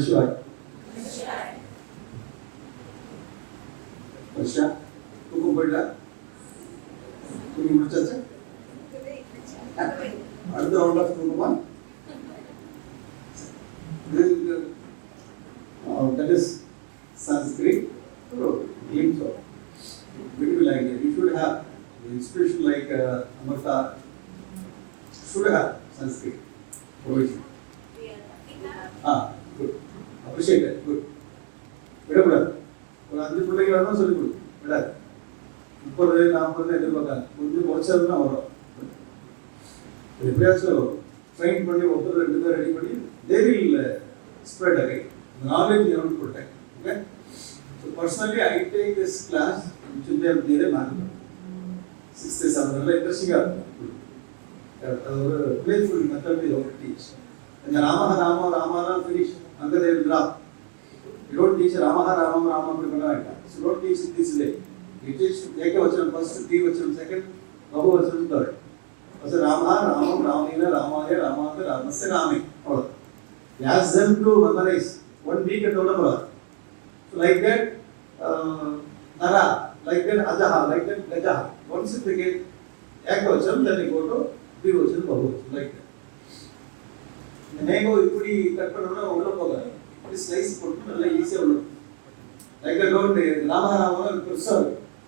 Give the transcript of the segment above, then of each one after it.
நமசிவாய். வருஷா தூக்கம் போயிட்டா? தூங்கி முடிச்சாச்சு? அடுத்த ரவுண்ட் ஆஃப் தூக்கமா? That is Sanskrit. Glimpse of beautiful language. You should have institution like Amarta should have Sanskrit. Provision. Good. Appreciate it. Good. விடக்கூடாது. ஒரு 5 பிள்ளைங்க வரணும் சொல்லி கொடு. விடாது. 30 40 எதிர்பார்க்காது. கொஞ்சம் குறைச்சதுன்னா வரும். எப்படியாச்சும் ட்ரெயின் பண்ணி ஒருத்தர் 2 பேர் ரெடி பண்ணி they will spread again. Knowledge you have to protect. Okay. So personally I take this class which will be a very matter. 6th 7th like interesting playful method we have to teach. And Rama finish and they will drop. You don't teach Rama so don't teach it this way. You teach Ekavachanam first, Dvivachanam second, Bahuvachanam third. So Rama, Ramina, Ramaya, Ramata, Ramasya, Rame. Ask them to memorize 1 week and total. So like that, Nara, like that Ajaha, like that Gajaha. Once you get Ekavachanam, then you go to Dvivachanam, Bahuvachanam, like that. The mango இப்படி cut பண்ணனும்னா உள்ள போகாது. இது slice போட்டு நல்லா ஈஸியா உள்ள. Like don't ராமராம பெருசா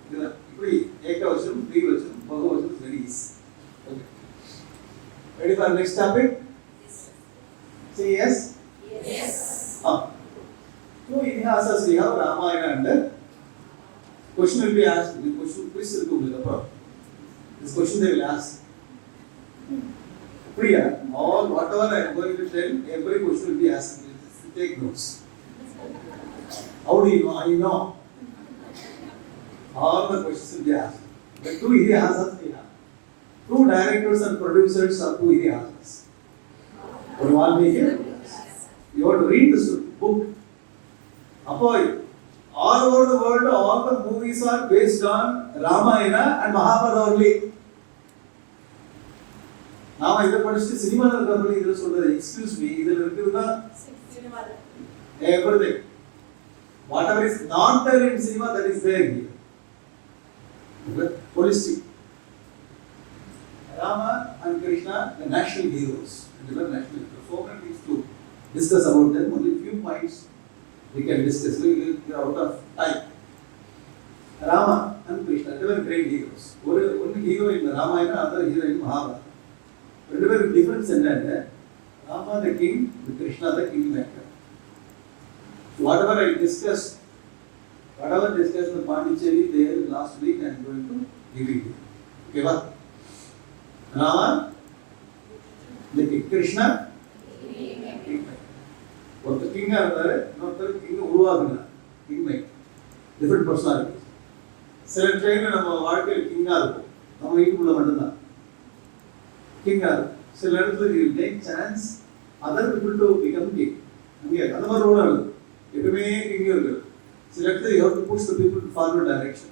இது இப்படி ஏகவசனம், த்ரிவசனம், பகவசனம் very easy. Okay. Ready for next topic? Yes. Say yes. Yes. So Idihasas we have Ramayana and question will be asked. The question quiz will be the problem. This question they will ask. Priya, all whatever I am going to tell, every question will be asked. Take notes. How do you know? I know. All the questions will be asked. The 2 Idihasas we have. 2 directors and producers are 2 Idihasas. You all be here. You have to read this book. All over the world, all the movies are based on Ramayana and Mahabharata only. Now, if you watch the cinema, excuse me, everything. Whatever is not there in cinema, that is there here. Holistic. Rama and Krishna, the national heroes. So, many things to discuss about them. Only few points we can discuss. We are out of time. Rama and Krishna, they were great heroes. One hero in Ramayana, another hero in Mahabharata. But the difference is that Rama the king, Krishna the kingmaker. So whatever I discussed, in Pondicherry there last week, I am going to give it here. Okay, what? Rama, the king, Krishna, kingmaker. What the king are there? Not the king Uruvagana, kingmaker. Different personalities. Select time and our work king are நம்ம வீட்டுக்குள்ள மட்டும்தான் king are. So let us take chance other people to become king. அங்கே அந்த மாதிரி role ஆகுது. எப்பவுமே king இருக்கு. So let us you have to push the people to forward direction.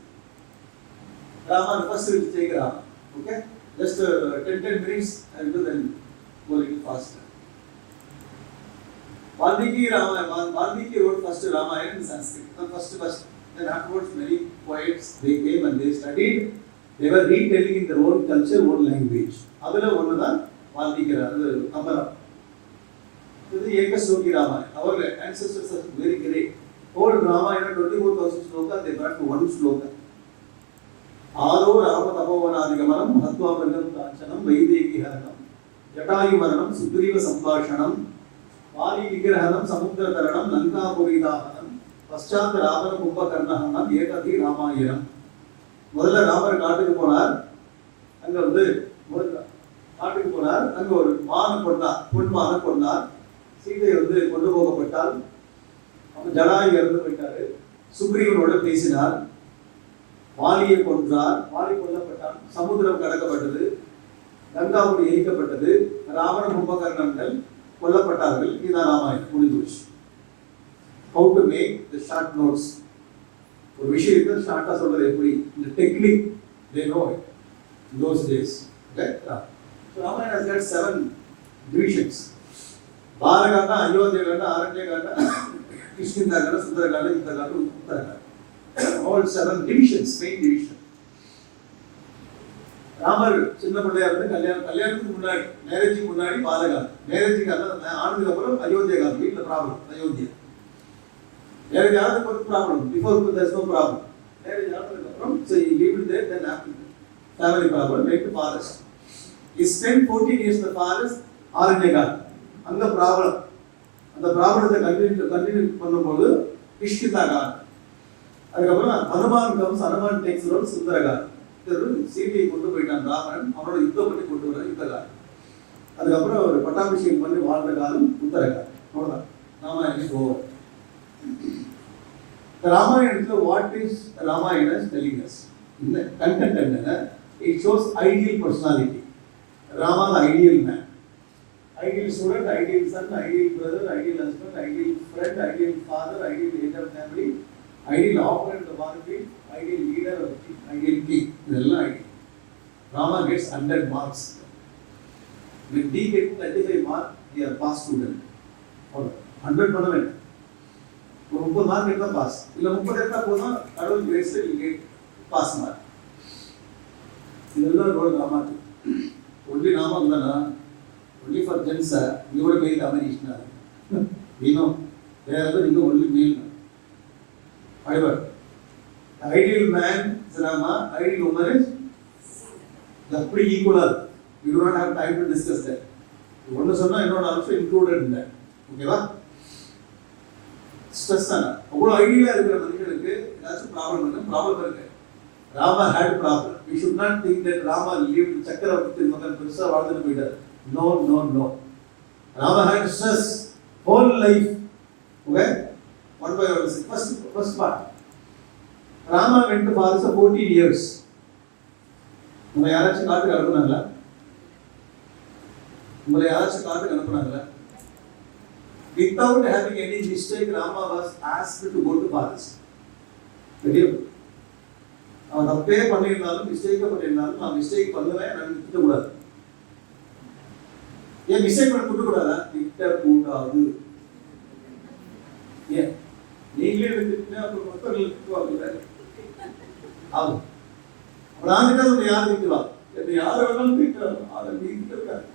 Rama first will take Rama. Okay? Just 10 minutes and then go a little faster. Valmiki wrote first Ramayana in Sanskrit. First. Then afterwards many poets they came and they studied. They were retelling in their own culture, own language. Adula one தான் Valmiki அது கம்பரா. இது ஏகஸ்லோகி Ramayanam. Our ancestors are very great. Whole Ramayana 24,000 sloka they brought to one sloka. ஆதோ Rama தபோவனாதிகமனம் ஹத்வாபல்லம் காஞ்சனம் Vaidehi ஹரணம் Jatayu மரணம் சுக்ரீவ சம்பாஷணம் வாலி விக்கிரஹணம் சமுத்திர தரணம் லங்காபுரிதாஹனம் பశ్చాத் ராவண கும்பகர்ணஹனம் ஏகதி ராமாயணம். முதல்ல ராமர் காட்டுக்கு போனார். அங்க அங்க ஒரு பொன்மான கொண்டார். சீதை கொண்டு போகப்பட்டால் ஜடாயு இறந்து போயிட்டாரு. சுக்ரீவனோட பேசினார். வாலியை கொன்றார். வாலி கொல்லப்பட்டார். சமுத்திரம் கடக்கப்பட்டது. கங்காபுரி எரிக்கப்பட்டது. ராவண கும்பகர்ணங்கள் கொல்லப்பட்டார்கள். இதுதான் ராமாயணம் முடிஞ்சு. How to make the short notes. ஒரு விஷயத்தை ஷார்ட்டா சொல்றது எப்படி, இந்த technique they know it in those days. Okay? So Ramayana has got 7 divisions. Balakanda, Ayodhyakanda, Aranyakanda, Kishkindhakanda, Sundarakanda, Yuddhakanda, Uttarakanda. All 7 divisions, main division. Ramar சின்ன பிள்ளையா இருந்து கல்யாணத்துக்கு முன்னாடி, மேரேஜுக்கு முன்னாடி பாலகாண்டம், மேரேஜுக்கு ஆனதுக்கு அப்புறம் அயோத்தியகாண்டம். வீட்டில் ப்ராப்ளம், அயோத்தியா. மேரேஜ் ஆனதுக்கு அப்புறம் problem, before there's no problem. Marriage ஆனதுக்கு அப்புறம் so he lived there, then after family problem, went to forest. He spent 14 years in the forest, Aaranyakandam. அந்த ப்ராப்ளம், அந்த ப்ராப்ளத்தை கண்டினியூ பண்ணும்போது கிஷ்கிந்தாகாண்டம். அதுக்கப்புறம் ஹனுமான் டேக்ஸ் ரோல் சுந்தரகாண்டம். சீதையை கொண்டு போயிட்டான் ராமன், அவனோட யுத்தம் பண்ணி கொண்டு வர யுத்தகாலம். அதுக்கப்புறம் ஒரு பட்டாபிஷேகம் பண்ணி வாழ்ந்த காலம் உத்தரகாலம். அவ்வளோதான் ராமாயணம் ஓவர். ராமாயணத்தில் what is Ramayana telling us? இந்த கண்டென்ட் என்னன்னா, it shows ideal personality. Rama the ideal man, ideal student, ideal son, ideal brother, ideal husband, ideal friend, ideal father, ideal head of family, ideal apparent of army, ideal leader of king, ideal king. இதெல்லாம் ideal. Rama gets 100 marks. When D gets 35 marks, he is pass student. Or 100 பண்ண வேண்டாம், ஒரு 30 mark எடுத்தா pass, இல்ல 30 எடுத்தா போதும், கடவுள் grace will get pass mark. இதெல்லாம் ரோல் ராமா. ஒன்லி நாம வந்தானா, only for gents, you would make domination. You know, wherever you go, only male. However, the ideal man is Rama, ideal woman is pretty equal. We do not have time to discuss that. One is also included in that. Okay, va? Stress ana. All ideal that's a problem. Rama had problem. We should not think that Rama lived Chakravarti Magan Pirsa Vardhan Peter. No. Rama had stress whole life. Okay? One by one. First part. Rama went to forest for 14 years. உங்களை யாராச்சும் காட்டுக்கு அனுப்புனாங்களா? Without having any mistake, Rama was asked to go to forest. அவன் தப்பே பண்ணியிருந்தாலும், மிஸ்டேக்கே பண்ணியிருந்தாலும், நான் mistake பண்ணுவேன், நான் திட்டக்கூடாது. ஏன் மிஸ்டேக் பண்ண திட்டக்கூடாதா? திட்டக்கூடாது. ஏன் நீங்களே திட்டினா அப்புறம் மற்றவர்கள் திட்டுவாங்க. ஆகும். நான் திட்டாத யார் திட்டுவா? என்னை யார் வேணாலும் திட்டுறாங்க, அதை நீ திட்டிருக்காங்க.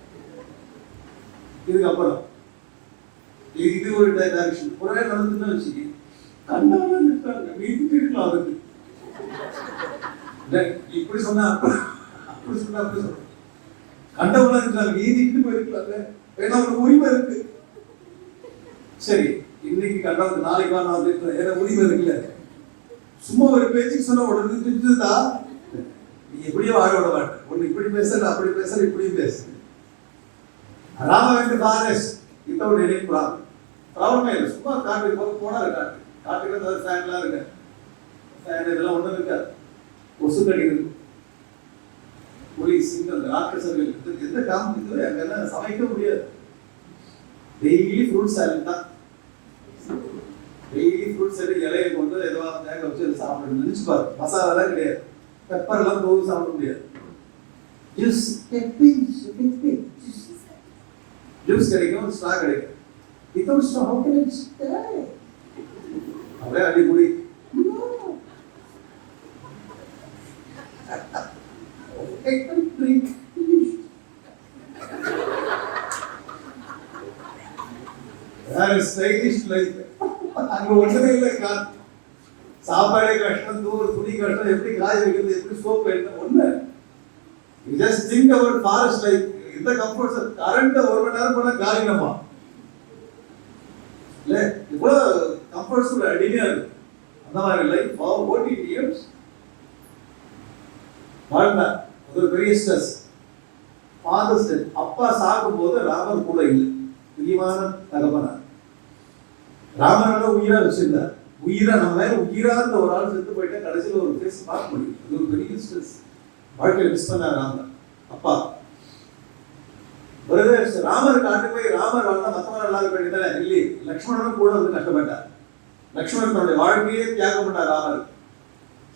இதுக்கப்புறம் இது ஒரு டைரக்ஷன். ஒரே நடந்துன்னு வச்சுக்கி கண்டாலும் திட்டுறாங்க, நீ திட்டிருக்கலாம். அதுக்கு இப்படி சொன்னா அப்படி சொன்னா அப்படி சொல்ற கண்டவங்களா இருக்கிறாங்க, நீ திட்டு போயிருக்கலாங்க, ஏன்னா உனக்கு உரிமை இருக்கு. சரி, இன்னைக்கு கண்டவங்க நாளைக்கு நான் திட்டுறேன், ஏன்னா உரிமை இருக்குல்ல. சும்மா ஒரு பேச்சுக்கு சொன்ன உடனே திட்டுதா? நீ எப்படியோ வாழ விட மாட்டேன். ஒன்னு இப்படி பேசுற, அப்படி பேசுற, இப்படியும் பேசு. ராம வந்து ஃபாரஸ்ட் வித்தவுட் எனி ப்ராப்ளம். ப்ராப்ளமே இல்லை. சும்மா காட்டுக்கு போனாரு. காட்டுக்கு ஏதாவது ஃபேன்லாம் இருக்கு, ஃபேன் இதெல்லாம் ஒன்றும் இருக்காது. கொசு கடிக்கிறது, புலி, சிங்கம், ராட்சசர்கள், எந்த காமிக்கு அங்கெல்லாம் சமைக்க முடியாது. டெய்லி ஃப்ரூட் சாலட் தான். டெய்லி ஃப்ரூட் சாலட் இலையை கொண்டு எதுவா வேக வச்சு சாப்பிடணும். நினைச்சு பாரு, மசாலாலாம் கிடையாது, பெப்பர் எல்லாம் போது சாப்பிட முடியாது. ஜூஸ் கிடைக்கும், ஸ்ட்ரா கிடைக்கும். Without straw how can it stay? அப்படியே அடி குடி. I can drink. That is stylish life. அங்க ஒண்ணுமே இல்லை. சாப்பாடு கஷ்டம், துணி கஷ்டம், எப்படி காய வைக்கிறது, எப்படி சோப்பு எடுத்து ஒண்ணு. You just think about forest life. இந்த கம்ஃபர்ட்ஸ் கரண்ட் ஒரு மணி நேரம் போனா காலி நம்ம இல்ல, இவ்வளவு கம்ஃபர்ட்ஸ் அடிமையா இருக்கு. அந்த மாதிரி லைஃப் 14 years வாழ்ந்தா. ஒரு பெரிய ஸ்ட்ரெஸ். Fathers death. அப்பா சாகும் போது ராமர் கூட இல்லை. பிரியமான தகப்பனார். ராமனால உயிரா வச்சிருந்தார். உயிரா நம்ம மேல உயிரா இருந்த ஒரு ஆள் செத்து போயிட்டா கடைசியில் ஒரு ஃபேஸ் பார்க்க முடியும். அது ஒரு பெரிய ஸ்ட்ரெஸ். வாழ்க்கையில மிஸ் பண்ணார் ராமர் அப்பா. ராமர் காட்டு போய் ராமர் வாழ்ந்தா மத்தவங்க நல்லா இருக்க வேண்டியதானே? இல்லை, லக்ஷ்மணனும் கூட வந்து கஷ்டப்பட்டார். லக்ஷ்மணன் தன்னுடைய வாழ்க்கையே தியாகம் பண்ணார் ராமர்.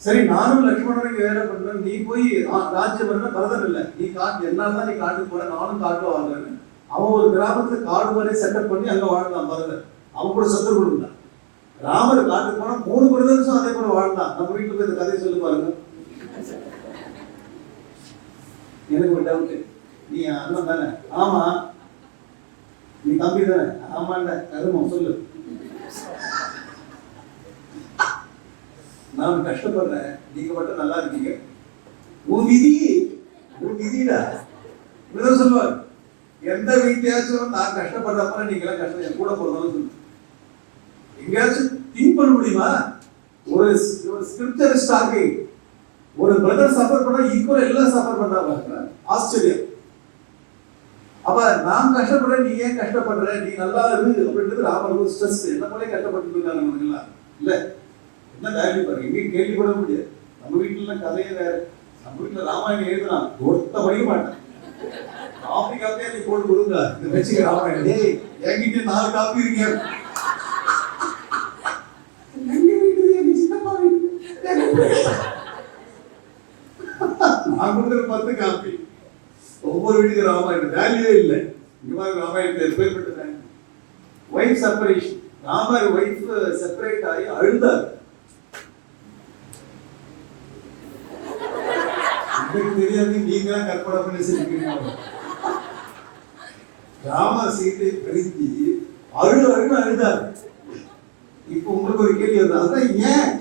சரி, நானும் லக்ஷ்மணனுக்கு வேலை பண்றேன், நீ போய் ராஜ்யம் பண்ண பரதம் இல்லை, நீ காட்டு என்னால தான் நீ காட்டுக்கு போற, நானும் காட்டுல வாழ்றேன்னு அவன் ஒரு கிராமத்துல காடு மாதிரி செட்டப் பண்ணி அங்க வாழ்ந்தான் பரதன். அவன் கூட சத்துரு கொடுத்தான். ராமர் காட்டுக்கு போனா 3 பிரதர்ஸும் அதே போல வாழ்ந்தான். நம்ம வீட்டுல போய் இந்த கதையை சொல்லி பாருங்க. எனக்கு ஒரு டவுட், நீ அண்ணன் தானே? ஆமா. நீ தம்பி தானே? ஆமாண்ட. கருமம் சொல்லு. நான் கஷ்டப்படுறேன், நீங்க மட்டும் நல்லா இருக்கீங்க. உன் விதிடா இப்படிதான் சொல்லுவாங்க. எந்த வீட்டையாச்சும் நான் கஷ்டப்படுறப்ப நீங்க எல்லாம் கஷ்டம் என் கூட போறதாலும் சொல்லு. எங்கேயாச்சும் திங்க் பண்ண முடியுமா? ஒரு ஸ்கிரிப்சர் ஸ்டாக்கிங் ஒரு பிரதர் சஃபர் பண்ணா ஈக்குவல் எல்லாம் சஃபர் பண்றாங்க. ஆஸ்திரேலியா. அப்ப நான் கஷ்டப்படுறேன், நீ ஏன் கஷ்டப்படுற, நீ நல்லா இருக்கு அப்படின்றது ராமருக்கு ஸ்ட்ரெஸ். என்ன போல கஷ்டப்பட்டு இருக்காங்க நமக்குலாம் இல்ல. என்ன வேல்யூ பாருங்க, எங்கேயும் கேள்விப்பட முடியாது. நம்ம வீட்டுல கதையே வேற. நம்ம வீட்டுல ராமாயணம் எழுதுறான், ஒருத்த படிக்க மாட்டேன். காப்பி காப்பியா நீ போட்டு கொடுங்க, இந்த வச்சுக்க ராமாயணம். ஏய் என்கிட்ட 4 காப்பி இருக்கீங்க. நான் கொடுக்குற 10 காப்பி. ஒவ்வொரு வீட்டுக்கு ராமாயணம் வேல்யூவே இல்லை. இந்த மாதிரி ராமாயணத்தை பேர்பட்டு wife separation. Ramar wife separate ஆகி அழுதார். எனக்கு தெரியாது, நீங்க தான் கற்பனை பண்ணி செஞ்சுக்கிறீங்க. ராமர் சீதை பிரிஞ்சு அழுதார். இப்போ உங்களுக்கு ஒரு கேள்வி வருது, அதான் ஏன்?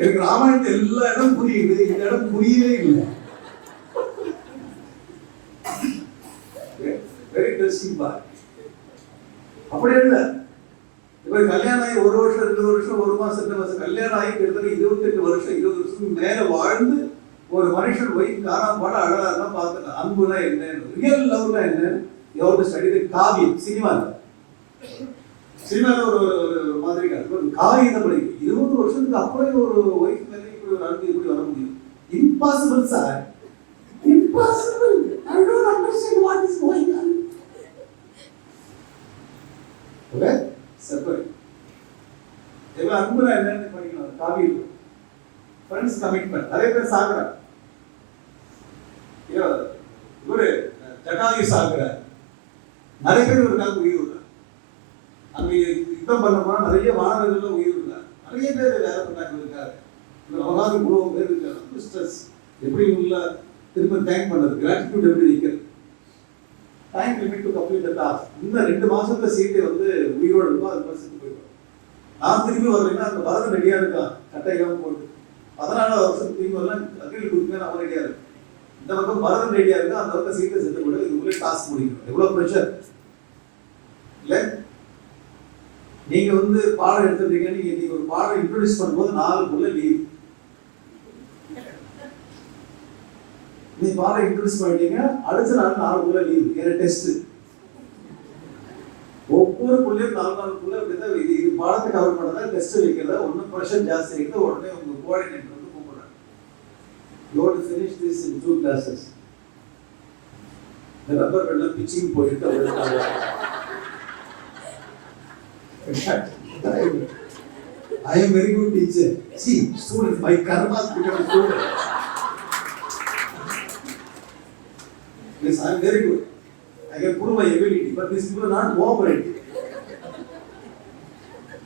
எனக்கு ராமாயணத்தை எல்லா இடம் புரியுது, இந்த இடம் புரியவே இல்லை. Very interesting part. அப்படி இல்லை. இப்ப கல்யாணம் ஆகி 1 வருஷம் 2 வருஷம் 1 மாசம் 2 மாசம் கல்யாணம் ஆகி கிட்டத்தட்ட 28 வருஷம் 20 வருஷம் மேல வாழ்ந்து ஒரு மனுஷன் போய் காணாம பாட அழகாக பார்த்துட்டேன். அன்புனா என்ன, ரியல் லவ்னா என்ன, எவ்வளவு ஸ்டடி. காவியம் சினிமாவில் ஒரு மாதிரி காவியத்தை படிக்கும். 20 வருஷத்துக்கு அப்புறம் ஒரு ஒய்ஃப் மேலே இப்படி ஒரு அன்பு இப்படி வர முடியும்? Impossible sir, impossible. I don't understand what is going on. Okay, separate. எவ்வளவு அன்புனா என்னன்னு படிக்கணும் காவியம். Friends commitment. நிறைய பேர் சாகுறாங்க. இவரு ஜட்டாயு சாகுறார். நிறைய பேர் இருக்காங்க உயிர் விடுறாங்க. அங்க யுத்தம் பண்ண போனா நிறைய மாணவர்கள் உயிர் விடுறாங்க. நிறைய பேர் வேலை பண்ணாங்க இருக்காரு. அவகாது இவ்வளவு பேர் இருக்காங்க. ஸ்ட்ரெஸ் எப்படி உள்ள திரும்ப தேங்க் பண்ணது, கிராட்டிடியூட் எப்படி நிற்கிறது, time limit to complete the task. இன்னும் 2 மாசத்துல சீட்டை உயிரோடு இருக்கும். அது பர்சன்ட் போயிடும். நான் திரும்பி வரலைன்னா அந்த பரதன் ரெடியா இருக்கான், கட்டையெல்லாம் போட்டு. 14வது வருஷம் திரும்பி வரலாம், அகில் கொடுக்க அவன் ரெடியா இருக்கு. இந்த பக்கம் பரதன் ரெடியா இருக்கு, அந்த பக்கம் சீட்டை செத்து போடு. இது உள்ளே டாஸ்க் முடிக்கணும். எவ்வளவு ப்ரெஷர் இல்ல. நீங்க பாடம் எடுத்துட்டீங்க, நீங்க ஒரு பாடம் இன்ட்ரோடியூஸ் பண்ணும்போது 4 லீவ். நீ பாடம் இன்ட்ரோடியூஸ் பண்ணிட்டீங்க, அடுத்த நாள் 4 லீவ். ஏன்னா டெஸ்ட். ஒவ்வொரு புள்ளையும் 4 அப்படிதான். இது பாடத்தை கவர் பண்ணதா டெஸ்ட் வைக்கிறதா, ஒன்னும் ப்ரெஷர் ஜாஸ்தி இருக்குது. உடனே உங்க கோஆர்டினேட்டர் கூப்பிடுறாங்க. You have to finish this in 2 classes. இந்த ரப்பர் பேண்ட்ல பிச்சிங் போயிட்டு I am very good teacher. See, students, my karma has become a student. Yes, I am very good. I can prove my ability, but these people are not cooperating.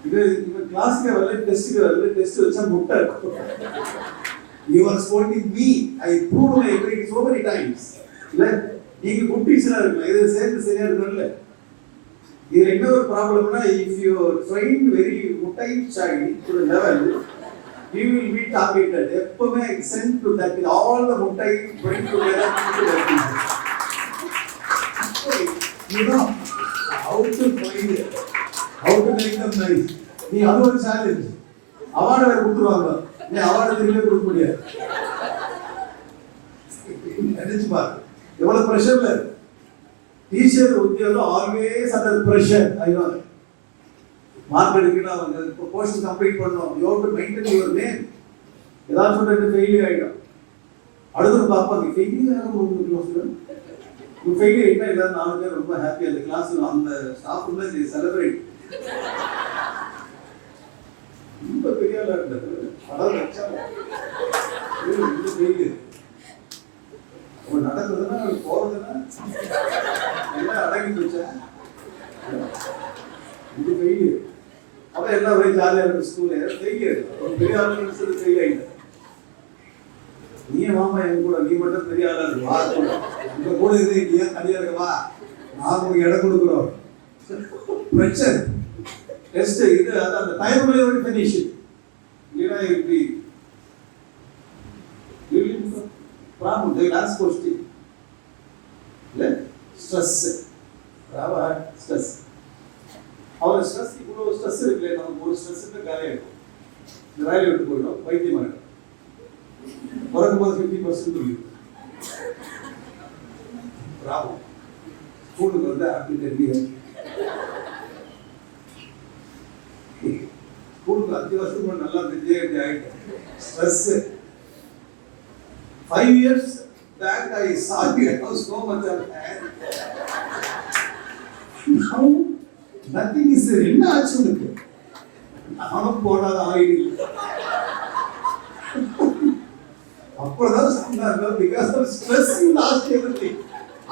Because even class ke varle, test vecha mutta irukku. You are scolding me. I proved my ability so many times. Illa, neenga good teacher irukla. Idu சேர்ந்து சரியா இருக்கல. இதுல என்ன ஒரு ப்ராப்ளம்னா, if you train very mutai child to the level, he will be targeted. எப்பவுமே sent to that, all the mutai bring together to that teacher. You know how to find it, how to make them nice. நீ அது ஒரு challenge. Award வேற கொடுத்துருவாங்க, நீ award திரும்ப கொடுக்க முடியாது. நினைச்சு பாரு எவ்வளவு ப்ரெஷர்ல. டீச்சர் உத்தியோகம் ஆல்வேஸ் அண்டர் ப்ரெஷர். ஐயோ, மார்க் எடுக்கணும், இப்போ போர்ஷன் கம்ப்ளீட் பண்ணணும். You have to maintain your name. ஏதாவது சொல்லிட்டு ஃபெயிலியர் ஆகிடும். அடுத்தது பார்ப்பாங்க, ஃபெயிலியர் ஆகும் உங்களுக்கு க்ளோஸ். இப்போ ஃபெயிலியர் ஆகிட்டா எல்லாரும் 4 பேர் ரொம்ப ஹாப்பி. அந்த கிளாஸ் அந்த ஸ்டாஃப் ரூம்ல செலிப்ரேட். ரொம்ப பெரிய ஆளா இருந்தது படம் வச்சா ஃபெயிலியர். எல்லாம் ஒரே ஜாலியாக இருக்கும் ஸ்கூலு ஃபெயிலியர். ஒரு பெரிய ஆளுன்னு சொல்லி ஃபெயில் ஆகிட்டேன். நீ மாமா என் கூட, நீ மட்டும் பெரிய ஆளா இருக்கு வா, உங்க கூட இருந்து நீ ஏன் தனியா இருக்கவா, நான் உங்களுக்கு இடம் கொடுக்குறோம். பிரச்சனை டெஸ்ட் இது அந்த டைம் ஒரு ஃபினிஷ் இல்லைன்னா இப்படி ப்ராப்ளம் தி லாஸ்ட் क्वेश्चन இல்ல ஸ்ட்ரெஸ் ராவா ஸ்ட்ரெஸ் அவர் ஸ்ட்ரெஸ் இவ்வளோ ஸ்ட்ரெஸ் இருக்குல்ல, நமக்கு ஒரு ஸ்ட்ரெஸ் காலியாக இருக்கும். இந்த வேலையை விட்டு போயிடும், வைத்தியம் ஆகிடும். பிறக்கும்போது 50% இருக்கும் ப்ராப்ளம். ஸ்கூலுக்கு வந்து அப்படி தெரியும், ஸ்கூலுக்கு 5 வருஷத்துக்கு நல்லா தெரிஞ்சே ஆகிட்டேன். Stress 5 years back I saw you, I was so much of now nothing is there. என்ன ஆச்சு உனக்கு? நானும் போடாத ஆயிடு அப்பதான் சொன்னாங்க, because of stress you lost everything.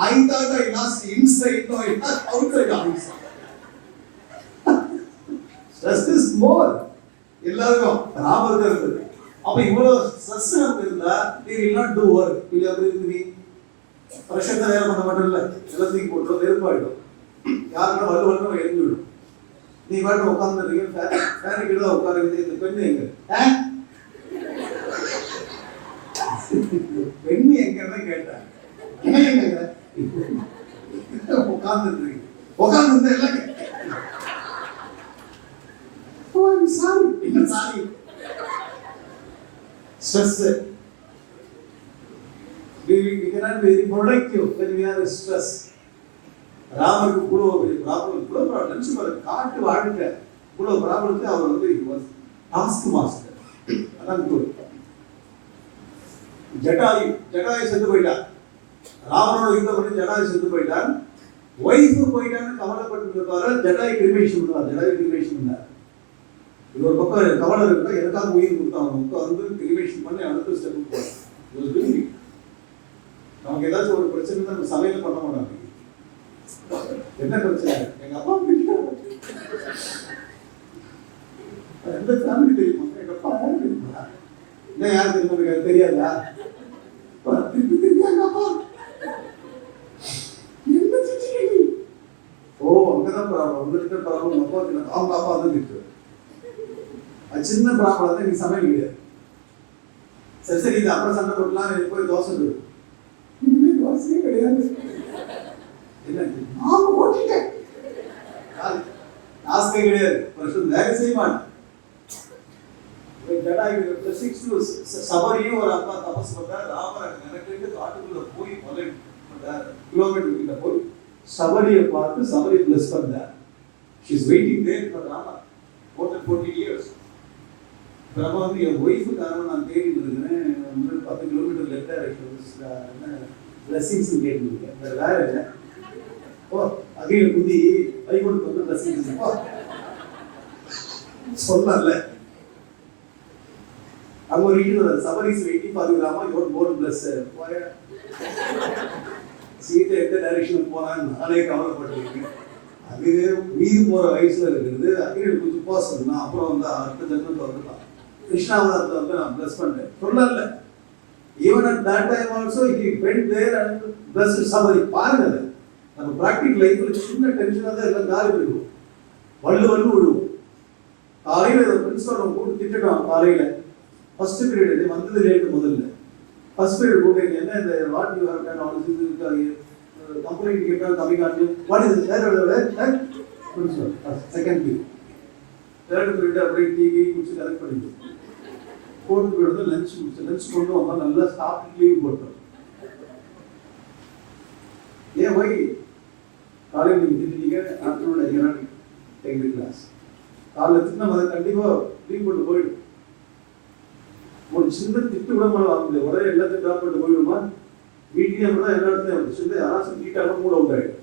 I thought I lost inside, no I lost outside also. Stress is more எல்லாருக்கும் ராமருக்கு இருக்குது. அப்ப இவ்வளவு ஸ்ட்ரெஸ் இருந்தா you will not do work. will you agree with me? பிரஷத்தை வேலை பண்ண மாட்டோம் இல்ல, எல்லாத்தையும் போட்டு வெறுப்பாயிடும். யாருன்னா வலுவலும் எழுந்து விடும். நீ பாட்டு உட்காந்துருக்கீங்க, ஃபேனு கீழே உட்காருங்க. இந்த பெண்ணு எங்க பெண்ணு எங்கன்னா கேட்டேன், என்ன எங்க உட்காந்துருக்கீங்க, உட்காந்து எல்லாம் சாரி என்ன sorry. Stress we cannot be very productive when we are stressed. ராமருக்கு கூட ஒரு ப்ராப்ளம், கூட டென்ஷன் வர காட்டு வாழ்க்கை கூட ப்ராப்ளத்தை அவர் வந்து டாஸ்க் மாஸ்டர். அதான் குரு. ஜட்டாயு செத்து போயிட்டான். ராமனோட யுத்தம் பண்ணி ஜட்டாயு செத்து போயிட்டான். ஒய்ஃபு போயிட்டான்னு கவலைப்பட்டு இருப்பாரு. ஜட்டாயு கிரிமேஷன் பண்ணார். ஜட்டாயு கிரிமேஷன் பண்ணார். இது ஒரு பக்கம் கவலை இருக்கா, எனக்காக உயிர் கொடுத்தாங்க வந்து கிரிமேஷன் பண்ணி அடுத்த ஸ்டெப்புக்கு போறாங்க. நமக்கு ஏதாச்சும் ஒரு பிரச்சனை நம்ம சமையல் பண்ண மாட்டாங்க. என்ன பிரச்சனை? எங்க அப்பா எந்த ஃபேமிலி தெரியுமா? எங்க அப்பா யாரு தெரியுமா? என்ன யாரு தெரியுமா? தெரியாதா? ஓ அங்கதான் ப்ராப்ளம், உங்களுக்கு ப்ராப்ளம். அப்பாவுக்கு அவங்க அப்பா தான் இருக்கு. அது சின்ன ப்ராப்ளம் தான், நீ சமையல் கிடையாது. சரி இது அப்புறம் சண்டை போட்டுலாம் போய் தோசை இருக்கு. தோசையே கிடையாது. சபரியும் ஒரு அப்பா தபஸ் பண்றாரு. ராமர் நினைக்கிட்டு காட்டுக்குள்ள போய் பல கிலோமீட்டர் கிட்ட போய் சபரியை பார்த்து சபரி பிளஸ் பண்ணார். She is waiting there for Rama more than 14 years. நம்ம வந்து என் ஒய்ஃபுக்காக நான் தேடிட்டு இருக்கிறேன். 10 கிலோமீட்டர் லெஃப்ட் டைரக்ஷன் பிளஸிங்ஸ் கேட்டுருக்கேன். வேற இல்லை. ஓ அகையில குதி வைகுண்ட் வந்து பிளஸிங்ஸ் சொல்லல. அங்க ஒரு வீடு சபரிஸ் வெயிட்டி பாதுகாம யோர் போர்ன் பிளஸ் சீதை எந்த டைரக்ஷனுக்கு போனான்னு நானே கவலைப்பட்டிருக்கேன். அது உயிர் போற வயசுல இருக்கிறது. அகையில கொஞ்சம் போசணும்னா அப்புறம் வந்து அடுத்த ஜென்மத்தை வந்துட்டான். கிருஷ்ணாவதாரத்தை வந்து நான் பிளஸ் பண்ணேன் சொல்லல. Even at that time also he went there and blessed somebody. பாருங்க நம்ம பிராக்டிகல் லைஃப்ல சின்ன டென்ஷனா தான் எல்லாம் காலி போயிடும். வள்ளு விழுவும். காலையில பிரின்சிபல் கூட்டு திட்டணும். காலையில ஃபர்ஸ்ட் பீரியட் வந்தது லேட். முதல்ல ஃபர்ஸ்ட் பீரியட் கூப்பிட்டு என்ன இந்த what you have done all this complaint கேட்டா coming on you what is third principal second period third period அப்படியே டீ குடிச்சு கரெக்ட் பண்ணிடுவோம். போட்டு போயிடுறது லஞ்ச் கொண்டு வந்தா நல்லா சாப்பிட்டு லீவ் போட்டோம். ஏன் போய் காலையில் நீங்கள் திட்டீங்க, afternoon I cannot take the class. காலையில் திட்டினா அதை கண்டிப்பாக லீவ் போட்டு போயிடும். ஒரு சின்ன திட்டு கூட மேலே வாங்க முடியாது. உடனே எல்லாத்தையும் ட்ராப் பண்ணிட்டு போயிடுமா? வீட்லேயே அப்படி தான் எல்லா இடத்துலையும் வந்து சின்ன யாராச்சும் நீட்டாக மூட் அவுட் ஆகிடும்.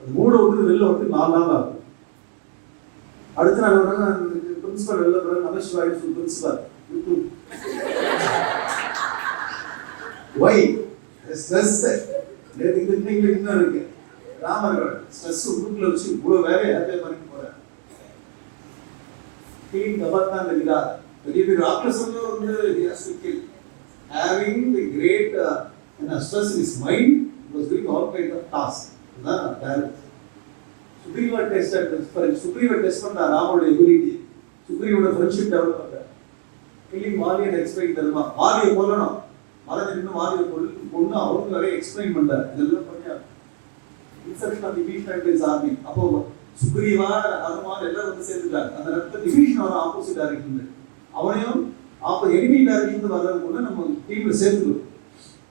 அது மூட் அவுட்டு வெளில வந்து 4 நாள் ஆகும். அடுத்த நாள் வராங்க பிரின்சிபல் வெளில போகிறாங்க. நமஸ்கார் பிரின்சிபல் why stress நேத்து திங்கிங்ல இன்னும் இருக்கு. ராமர் ஸ்ட்ரெஸ் குரூப்ல வச்சு இவ்வளவு வேலையை ஹேண்டில் பண்ணி போறார். killing Gabatna and Vidar. But if you after some he has to kill. Having the great stress in his mind, he was doing all kinds of tasks. Supreme tested for Supreme test for the Rama's ability. Supreme friendship developed. Killing Mali and explain Dharma. Mali Polana. Mala didn't Mali Polana, only explain Manda. Inception of division and his army. Above Suprema, Hanuman, and the same time. And the division or opposite direction. Avanium, after enemy direction, the other woman, people say to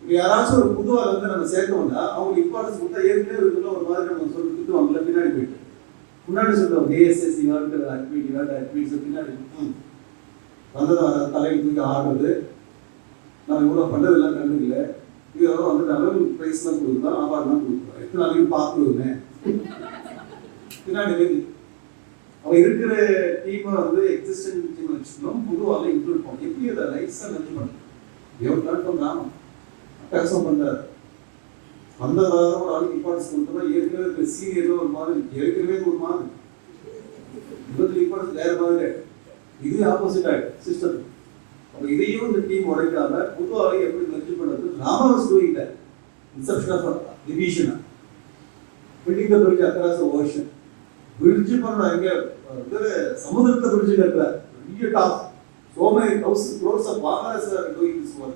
we are also Pudu and the second, our importance with the air or mother and so to Laminate. Punas of ASS, you have to admit, you have to admit the Pinadi. Other than the heart of it. Now you would have funded the London. You are on the level place of Buddha, about not Buddha. It's not even part of the man. Our team of the existing team, Pudu are included for the lights and element. You have learned from Rama. Pass on the other imports, the senior or model, Yerkaway would imports there. This is the opposite system. Even the team Rama was doing that. Inception of division. Building the bridge across the ocean. Bridge Samudra bridge at task. So many thousands crores of farmers are doing this work.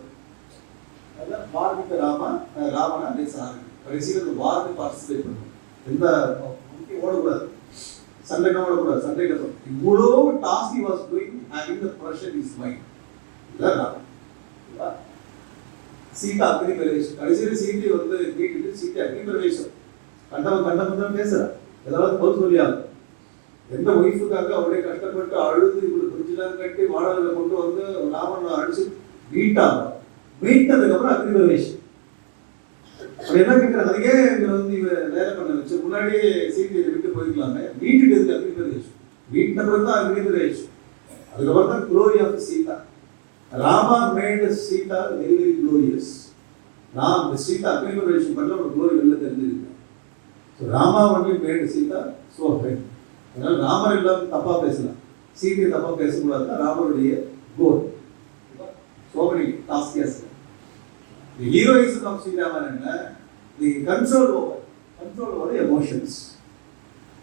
War with Ravana, this army. But the war to participate in the Sunday the Mudo task he was doing, having the pressure in his mind. Sita Agriculation. Consider Sita on the great Sita Agriculation. Kandam Pesa. The other portfolio. Then the wife of Kaka, Kastapata, Ardu, Pujila, Kati, Vada, the Moto on the Raman, Ardu, Vita. Vita the government agriculation. Again, the Punadi City Victor Meet it is the agriculation. Meet the agriculation. The government glory of Sita. Rama made Sita very, very glorious. Ram, the Sita agriculation, but not glory will let them. So Rama only made Sita so great. Rama is Tapa Pesla. Sita Tapa Pesla, Rama will go. So many tasks. The heroism of Sita Manana, the control over emotions.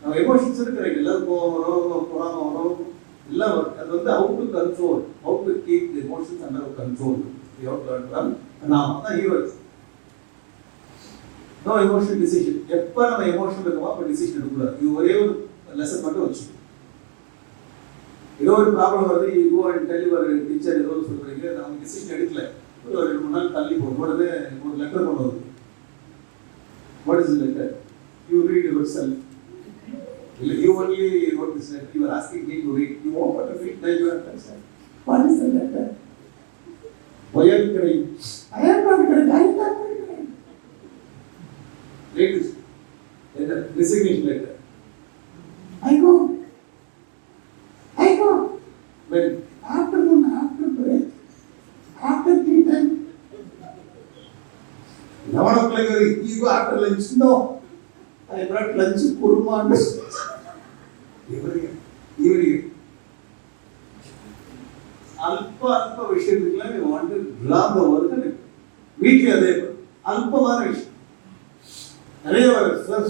Now, emotions are correct. Love, how to control, how to keep the emotions under control. We have to learn from Rama, the heroes. No emotional decision. If you have an emotional decision, you will have a lesson. You know the problem, you go and tell your teacher, you also decision. What is the letter? You read yourself. You only wrote this letter. You are asking me to read. You want to read, then you understand. What is the letter? Why are you crying? I am not crying. I am not crying. Read this letter. Resignation letter. I go. When? After break. After tea time. 11 o'clock, you go after lunch. No. I brought lunch, kurma. Evening. Alpha Vishnu, we want to grab the work. Weekly are there. Alpha Marish.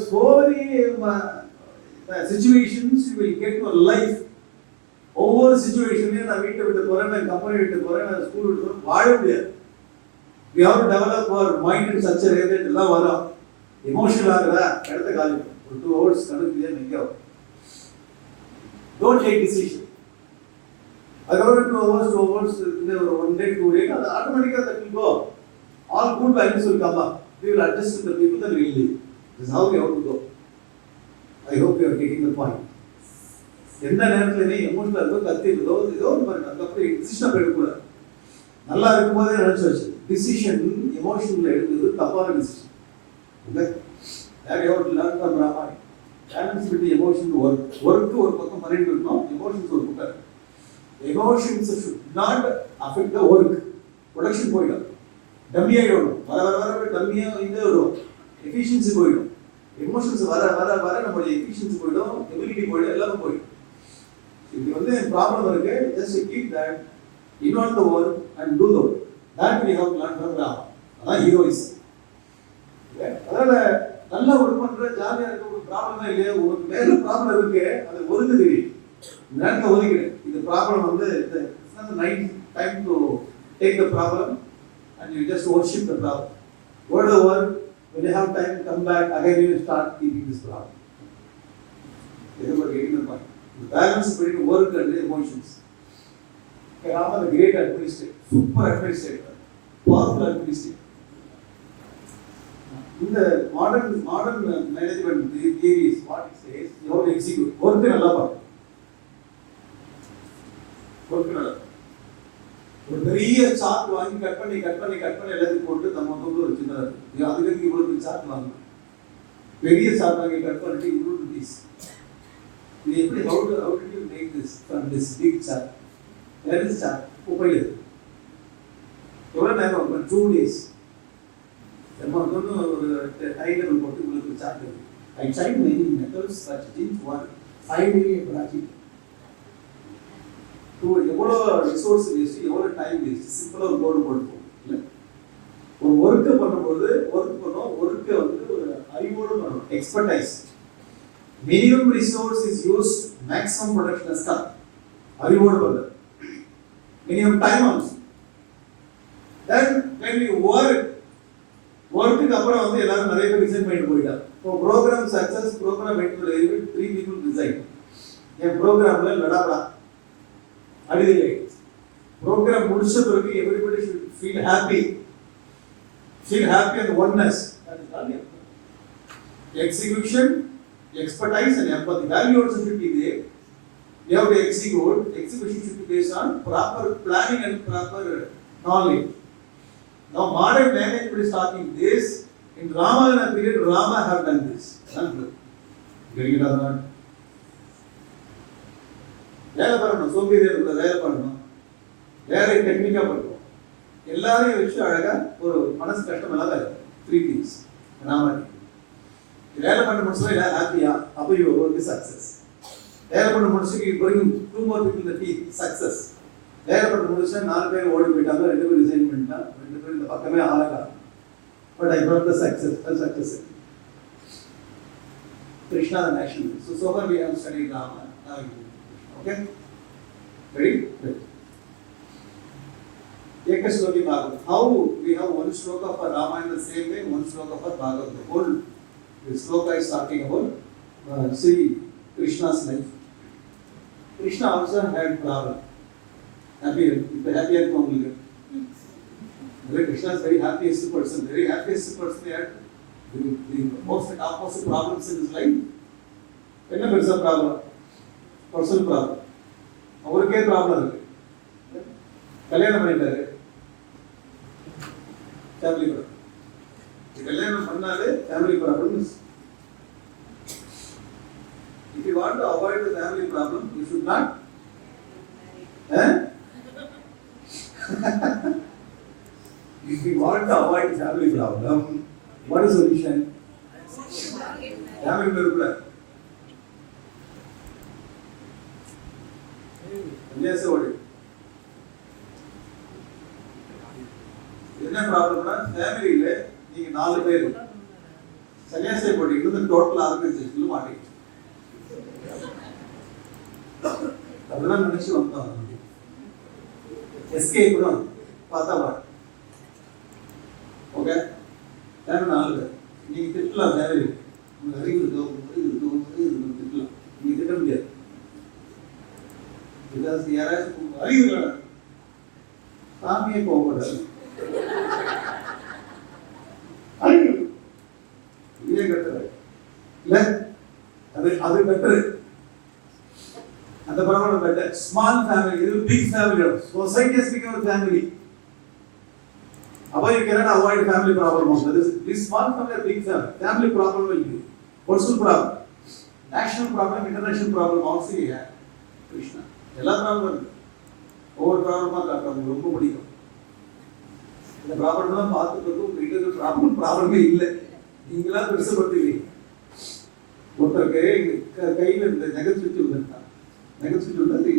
So many situations you will get to a life. Over situation, we have to company, school, whatever there. We have to develop our mind in such a way that love emotional 2 hours don't take decision. Other 2 hours, 1 day, 2 days, automatically that will go. All good values will come up. We will adjust to the people that we live. This is how we have to go. I hope you are getting the point. எந்த நேரத்துல எமோஷனலா இருக்கோ கத்தி இருக்கோ ஏதோ ஒரு மாதிரி அதுக்கப்புறம் டிசிஷன் எடுக்கக்கூடாது. நல்லா இருக்கும்போதே நினைச்சு வச்சு டிசிஷன் எமோஷனல் எடுக்கிறது தப்பான decision. Okay that you have to learn from Rama. Balance between emotion to work ஒரு பக்கம் பண்ணிட்டு இருக்கணும், எமோஷன்ஸ் ஒரு பக்கம். Emotions should not affect the work. Production போயிடும், டம்மி ஆயிடும், வர டம்மியா இந்த வரும், எஃபிஷியன்சி போயிடும். எமோஷன்ஸ் வர நம்மளுடைய எஃபிஷியன்சி போயிடும், எபிலிட்டி போயிடும், எல்லாமே போயிடும். இது வந்து ப்ராப்ளம் இருக்கு, just keep that, involve the work and do the work. That we have learn from Rama. அதான் ஹீரோயிசம். அதனால நல்லா ஒர்க் பண்ற, ஜாலியா இருக்க, ஒரு ப்ராப்ளமே இல்லையா, உங்களுக்கு மேல ப்ராப்ளம் இருக்கு, அது ஒதுக்கு தெரியும். இந்த நேரத்தில் ஒதுக்கிடு. இந்த ப்ராப்ளம் வந்து it's not the right time to take the problem and you just worship the problem. Go to the work, when you have time, come back, again you will start keeping this problem. This is what getting the point. The balance between work and emotions. Rama, the great administrator, super administrator, powerful administrator. In the modern management theories, what it says, you have to execute. Work nalla paru. Work nalla. ஒரு பெரிய chart வாங்கி cut பண்ணி எல்லாத்தையும் போட்டு நம்ம வந்து ஒரு சின்ன அதுக்கு இவ்வளவு சார்ட் வாங்கணும். பெரிய சார்ட் வாங்கி கட் பண்ணிட்டு இவ்வளவு பீஸ். இது எப்படி how did you make this from this big chart? Where is chart? Mobile எவ்வளவு நேரம்? 2 days. நம்ம வந்து ஒரு டைலர் போட்டு உங்களுக்கு சார்ட் இருக்கு. I tried many methods but it didn't work. Finally a project. எவ்வளோ ரிசோர்ஸ் வேஸ்ட், எவ்வளோ டைம் வேஸ்ட், சிம்பிளாக ஒரு போர்டு போட்டுப்போம் இல்லை. ஒரு ஒர்க்கை பண்ணும்போது ஒர்க்கை வந்து ஒரு அறிவோடு பண்ணணும், expertise. Minimum resource is used, maximum production is come. அறிவோடு பண்ணு. Minimum time also. Then when you work, ஒர்க்குக்கு அப்புறம் வந்து எல்லாரும் நிறைய பேர் ரிசைன் பண்ணிட்டு போயிட்டாங்க. இப்போ ப்ரோக்ராம் சக்ஸஸ், ப்ரோக்ராம் எடுத்து 3 people ரிசைன். என் ப்ரோக்ராம்ல லடாபடா அடிதலை. ப்ரோக்ராம் முடிச்ச பிறகு everybody should feel happy and oneness. That is value. Execution, expertise and empathy. Value also should be there. You have to execute. Execution should be based on proper planning and proper knowledge. Now modern management is talking this. In Ramayana period, Rama have done this. Getting it or not? வேலை பண்ணணும், சோம்பேறியாக வேலை பண்ணணும், வேலை டெக்னிக்காக பண்ணுவோம், எல்லாரையும் வச்சு அழகாக ஒரு மனசு கஷ்டம் இல்லாத 3 things. வேலை பண்ண முடிச்சா இல்லை ஹாப்பியா, அப்போ யூ ஒர்க் சக்ஸஸ். வேலை பண்ண முடிச்சு பிறகு 2 more people in the team, success. வேலை பண்ண முடிச்சா 4 பேர் ஓடி போயிட்டாங்க, 2 பேர் ரிசைன் பண்ணிட்டாங்க, 2 பேர் இந்த பக்கமே ஆளாக. But I got the success. Krishna the national. So far we have studied Rama. Okay? Ready? Good. Take a sloka Bhagavad. How we have one sloka for Rama in the same way, one sloka for Bhagavad. The whole sloka is talking about see Krishna's life. Krishna also had problem. Happy only. Krishna is very happiest person. Very happiest person. He had the most opposite problems in his life. When there is a problem. Personal problem, அவருக்கே problem இருக்கு. கல்யாணம் பண்ணிட்டாரு, family problem. கல்யாணம் பண்ணாலே family problem. If you want to avoid the family problem, you should not. If you want to avoid family problem, what is the solution? Family problem. என்ன ப்ராப்ளம்னா ஃபேமிலியில நீங்க 4 பேர் சன்னியாசி போட்டீங்க, டோட்டல் ஆர்கனைசேஷன்ல மாட்டீங்க. அதெல்லாம் நினைச்சு வந்தோம். எஸ்கே கூட பார்த்தா பாரு. ஓகே, ஃபேமிலி 4 பேர் நீங்க திட்டலாம். ஃபேமிலி உங்க அறிவு திட்டலாம், நீங்க திட்ட முடியாது. யாராச்சும் அறிவு சாமியே போகக்கூடாது. அறிவு இதே கட்டுறது இல்ல, அது பெட்டர். அந்த பரவாயில்ல பெட்டர். ஸ்மால் ஃபேமிலி, இது big family. Society has become a family. Above you cannot avoid family problem also. This small family or big family, family problem will be personal problem, national problem, international problem also you have. Krishna எல்லா problem ஒவ்வொரு ப்ராப்ளமாக காட்டுறாங்க, ரொம்ப பிடிக்கும். இந்த ப்ராப்ளம்லாம் பார்த்துட்டு உங்களுக்கு ப்ராப்ளமே இல்லை, நீங்களா பெருசப்படுத்துவீங்க. ஒருத்தருக்கு கையில் இந்த நெகட்டிவிட்டி வந்துட்டான், நெகட்டிவ் சொல்றது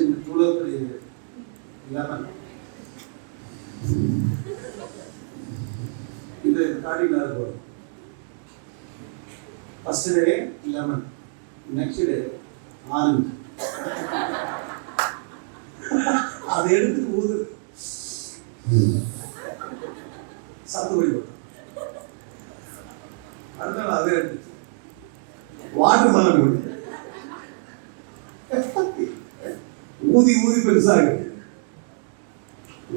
இவ்வளோ பெரிய லெமன் இது கார்டினல் போடும். First day lemon, next day orange. அதை எடுத்து ஊது சத்துப்படி போடும். அடுத்த நாள் அதை எடுத்து வாட்டர் மலன் போடு. ஊதி ஊதி பெருசாக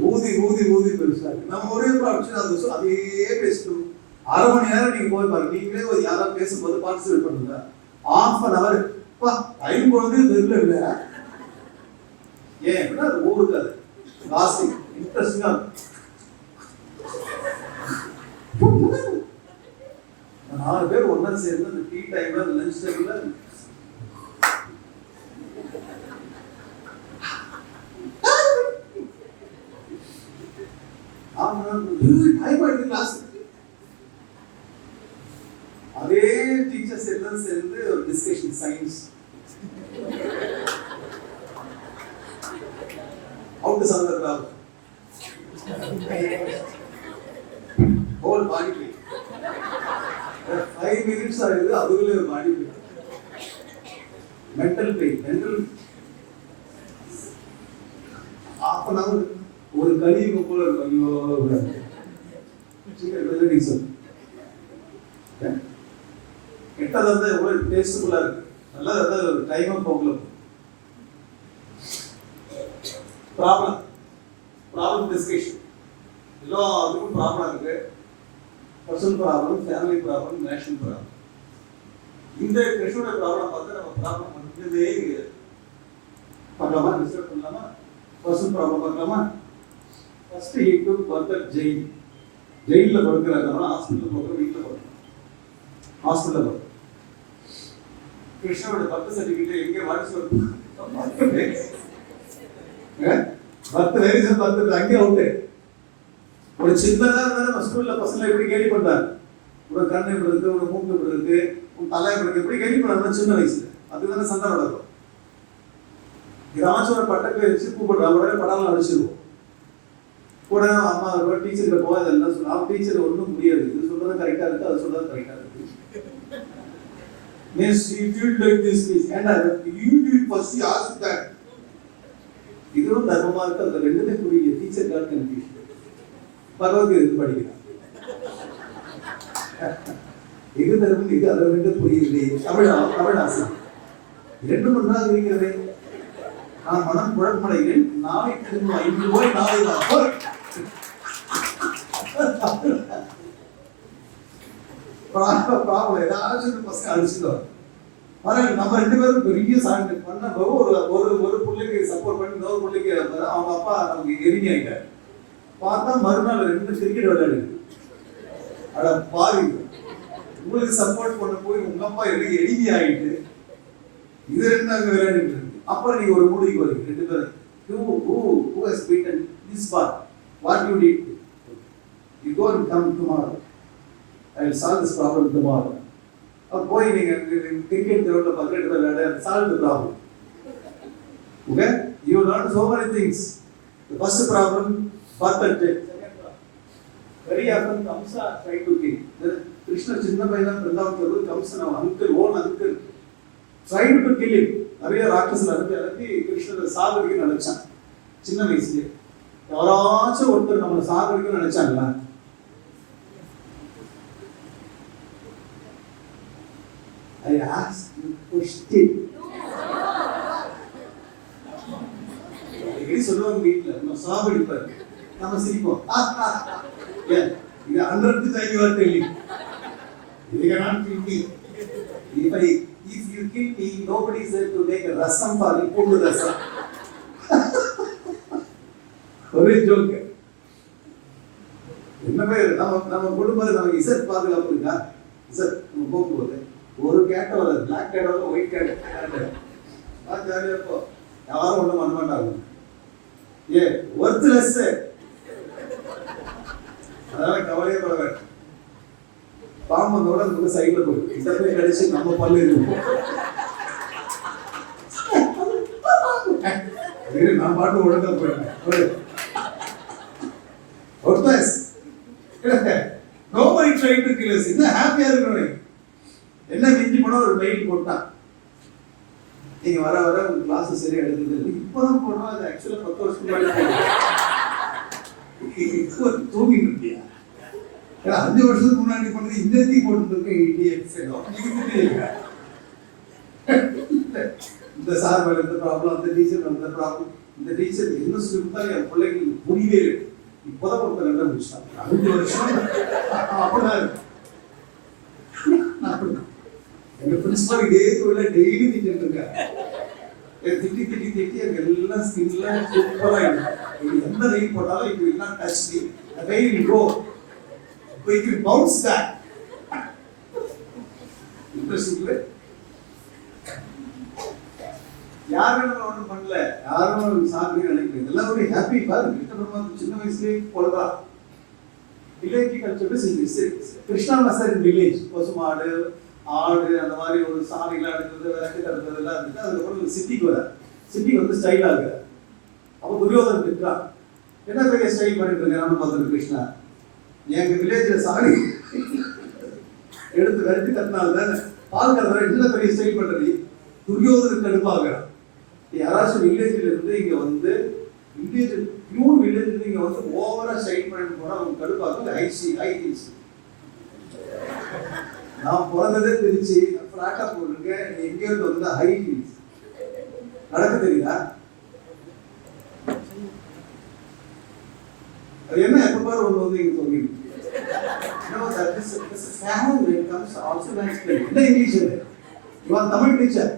ஊதி ஊதி ஊதி பெருசாக நம்ம ஒரே ப்ராப்ஷன் அது அதே பேசணும். அரை மணி நேரம் நீங்க போய் பாருங்க. நீங்களே ஒரு யாராவது பேசும்போது பார்ட்டிசிபேட் பண்ணுங்க. ½ an hour டைம் போனதே தெரியல. இல்ல ஏன் அப்படின்னா அது ஓடுக்காது. லாஸ்டிங் இன்ட்ரெஸ்டிங்கா 4 பேர் ஒன்னா சேர்ந்து அந்த டீ டைம்ல லஞ்ச் டைம்ல அதே டீச்சர்ஸ் எல்லாம் சேர்ந்து ஒரு discussion science how to solve the problem, whole body pain 5 minutes ஆகுது. அதுக்குள்ளே ஒரு body pain, mental pain, mental ½ an hour ஒரு கழிவு போல இருக்கும். கெட்டதா இருந்தா எவ்வளவு டேஸ்ட்ஃபுல்லா இருக்கு, நல்லதா இருந்தா டைமா போகல. ப்ராப்ளம் டிஸ்கஷன் எல்லாத்துக்கும் ப்ராப்ளம் இருக்கு. Personal problem, family problem, national problem. இந்த கிருஷ்ணோட ப்ராப்ளம் பார்த்தா நம்ம ப்ராப்ளம் வந்ததே கிடையாது. பார்க்கலாமா, டிஸ்கஸ் பண்ணலாமா? பர்சனல் ப்ராப்ளம் பார்க்கலாமா? First he took birth jail. ஜெயிலில் படுக்கிறாங்க, ஹாஸ்பிட்டலில் போகிற, வீட்டில் போகிறோம், ஹாஸ்பிட்டலில் போகிறோம். கிருஷ்ணனோட பர்த் சர்டிஃபிகேட் எங்கே வாட்ஸ் பர்த் வேரியேஷன் பார்த்துட்டு அங்கே அவுட்டு. ஒரு சின்னதாக இருந்தாலும் நம்ம ஸ்கூலில் பசங்களை எப்படி கேள்வி பண்ணுறாங்க, ஒரு கண் எப்படி இருக்கு, ஒரு மூக்கு எப்படி இருக்கு, ஒரு தலை எப்படி இருக்கு, எப்படி கேள்வி பண்ணுறாங்க சின்ன வயசுல. அதுதானே சண்டை நடக்கும். ஏதாச்சும் ஒரு பட்டத்தை வச்சு கூப்பிடுறா, உடனே படம் அடிச்சிருவோம். கூட அம்மா டீச்சர்கிட்ட போகாது எல்லாம் சொல்லுவோம். அவன் டீச்சர் ஒன்றும் முடியாது, இது சொல்றது கரெக்டாக இருக்கு, அது சொல்றது கரெக்டாக இருக்கு. Miss, you feel like this, please. And you do it first, you ask that. இதுவும் தர்மமா இருக்கு. அந்த ரெண்டுமே புரியல. Teacher God confusion. பகவத்கீதை படிக்கிறான். இது தர்மம், இது அதை ரெண்டு புரியலையே. தமிழாசை இரண்டும் ஒன்றாக இருக்கிறதே. நான் மனம் குழப்பமடைகிறேன். நாளை திரும்ப 5 ரூபாய் நாளை தான் ப்ராப்ளம். ஏதாச்சும் பசங்க அடிச்சுடுவாங்க. ஆனால் நம்ம 2 பேரும் பெரிய சாண்டு பண்ண ஒரு பிள்ளைக்கு சப்போர்ட் பண்ணி இன்னொரு பிள்ளைக்கு அவங்க அப்பா நமக்கு எரிஞ்சி ஆகிட்டார். பார்த்தா மறுநாள் 2 கிரிக்கெட் விளையாடுது. அட பாவி, உங்களுக்கு சப்போர்ட் பண்ண போய் உங்க அப்பா எரிஞ்சி ஆகிட்டு இது 2 அங்கே விளையாடிட்டு இருக்கு. அப்புறம் நீங்க ஒரு முடிவுக்கு வரீங்க 2 பேரும். Who has beaten this part? What you did? You go and come tomorrow. I will solve this problem tomorrow. போய் நீங்க கிரிக்கெட் கிரவுண்ட்ல பக்கெட் விளையாட solve the problem. Okay? You learn so many things. The first problem, birth and death. Second problem, very often Kamsa try to kill. Krishna சின்ன பையனா பிருந்தாவனத்துல Kamsa uncle, own uncle tried to kill him. நிறைய ராட்சசர்கள் அனுப்பி கிருஷ்ணரை சாகடிக்க நினைச்சான் சின்ன வயசுல. யாராச்சும் ஒருத்தர் நம்மளை சாகடிக்க நினைச்சாங்களா? I asked you question. எப்படி சொல்லுவாங்க வீட்டில் நம்ம சாகடிப்பார், நம்ம சிரிப்போம். இது 100th time you are telling. You cannot kill me. If you kill me, nobody is there to make a rasam for you. Put the rasam. ஒரே ஜோக்கு. என்ன பேர் நம்ம குடும்பத்தில் நமக்கு இசட் பாதுகாப்பு இருக்கா? இசட் நம்ம போகும்போது ஒரு கேட்ட வர பிளாக் கேட் வர ஒயிட் கேட் ஜாலியாக இருப்போ. யாரும் ஒன்றும் பண்ண மாட்டாங்க. ஒர்த்லெஸ். அதனால கவலையே பட வேண்டாம். பாம்பு வந்தோட அந்த சைடில் போயிடும். இந்த போய் கடிச்சு நம்ம பல்லு இருக்கும். நான் பாட்டு ஒழுங்கா போயிட்டேன். Nobody trying to kill us. இன்னும் ஹாப்பியா இருக்கணும். என்ன மிஞ்சி போனா ஒரு மெயில் போட்டான், நீங்க வர வர உங்க கிளாஸ் சரியா எடுக்கிறது இப்பதான் போடுறோம். அது ஆக்சுவலா 10 வருஷத்துக்கு முன்னாடி தூங்கிட்டு இருக்கியா? ஏன்னா 5 வருஷத்துக்கு முன்னாடி பண்ணது இன்னத்தையும் போட்டு இந்த சார் மேல இந்த ப்ராப்ளம், அந்த டீச்சர் அந்த ப்ராப்ளம், இந்த டீச்சர் என்ன சொல்லி கொடுத்தாலும் என் பிள்ளைங்களுக்கு புரியவே இல்லை. இப்போதான் ஒருத்தர் என்ன முடிச்சாங்க. 5 வருஷம் அப்படிதான் இருக்கு. எங்க பிரின்சிபல் இதே தொழில டெய்லி திட்டிட்டு இருக்காங்க. திட்டி திட்டி திட்டி எனக்கு எல்லாம் ஸ்கின்ல சூப்பரா இருக்கு. எந்த ரெயின் போட்டாலும் it will not touch me. The rain will go. It will bounce back. இன்ட்ரெஸ்டிங்ல யாரும் ஒன்றும் பண்ணல, யாரும் சாமி நினைக்கிறேன். எல்லாம் ஒரு ஹாப்பி பாரு. கிருஷ்ணபெருமான் சின்ன வயசுலேயே போலதான் village culture. Krishna master village பசுமாடு ஆடு அந்த மாதிரி ஒரு சாமிகளை எடுக்கிறது, விளக்கு தடுக்கிறது எல்லாம் இருந்துச்சு. அதுக்கப்புறம் சிட்டிக்கு வர, சிட்டிக்கு வந்து ஸ்டைல் ஆகுற. அப்போ துரியோதன் திட்டுறான், என்ன பெரிய ஸ்டைல் பண்ணிட்டு இருக்கேன் பார்த்துட்டு கிருஷ்ணா, எங்க வில்லேஜ்ல சாணி எடுத்து விரட்டி தட்டினால்தான் பால் கறவை என்ன பெரிய ஸ்டைல் பண்றது. துரியோதனுக்கு கடுப்பாகிறான். யாராச்சும் வில்லேஜ்ல இருந்து இங்க வந்து வில்லேஜ் பியூர் வில்லேஜ் இங்க வந்து ஓவரா ஸ்டைல் பண்ணிட்டு போனா அவங்க கடுப்பாக ஐசி. நான் பிறந்ததே திருச்சி, ஃப்ளாட்டா போட்டிருக்கேன். எங்கேயிருந்து வந்து ஹை ஹீல்ஸ் நடக்க தெரியுதா? அது என்ன எப்ப பாரு ஒன்று வந்து இங்க சொல்லிட்டு என்ன இங்கிலீஷ் இது? You are Tamil teacher.